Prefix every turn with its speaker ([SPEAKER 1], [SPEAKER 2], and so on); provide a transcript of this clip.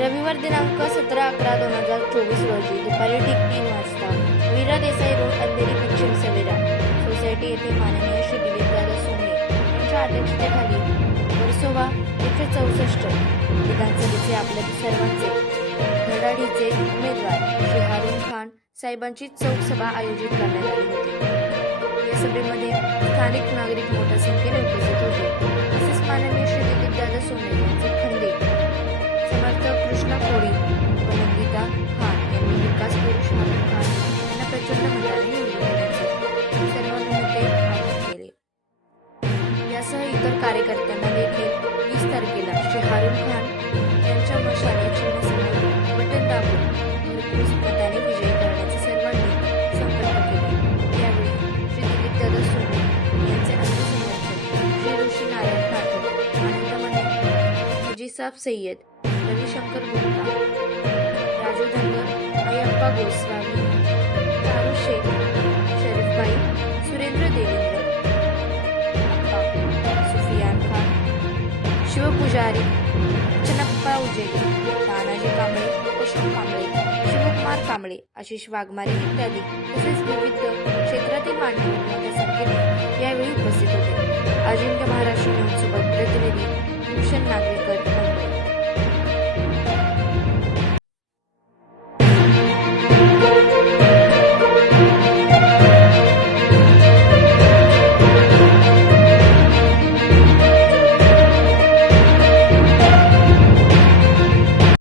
[SPEAKER 1] रविवार दिनांक सतरा अकरा दोन हजार चोवीस रोजी दुपारी ठीक तीन वाजता वीरा देसाई रोड अंधेरी पश्चिम सवेरा सोसायटी येथे माननीय श्री दिलीपदादा सोने यांच्या अध्यक्षतेखाली वर्सोवा एकशे चौसष्ट विधानसभेचे आपल्या सर्वांचे धडाडीचे उमेदवार श्री हारून खान साहेबांची चौकसभा आयोजित करण्यात आली होती. या सभेमध्ये स्थानिक नागरिक मोठ्या संख्येने उपस्थित होते. तसेच माननीय कृष्णा कोळी व नंदिता खान यांनी विकास पुरुष हारून खान यांना प्रचंड मताने निवडून देण्याचे आवाहन केले. यासह इतर कार्यकर्त्यांना देखील वीस तारखेला श्री हारून खान यांच्या मशाले चिन्हासमोर बटन दाबून भरपूर मताने विजयी करण्याचे सर्वांनी संकल्प केले. यावेळी श्री दिलीपदादा सोने यांचे अंगसमर्थक श्री ऋषी नारायण राठोड आनंदमने हजीसाब सय्यद रविशंकर गुप्ता राजू धनगर अयप्पा गोस्वामी तारू शेख शरीफबाई सुरेंद्र देवेंद्र सुफियान खान शिवपुजारी चनप्पा उजेडी तानाजी कांबळे अशोक कांबळे शिवकुमार कांबळे आशिष वाघमारे इत्यादी तसेच विविध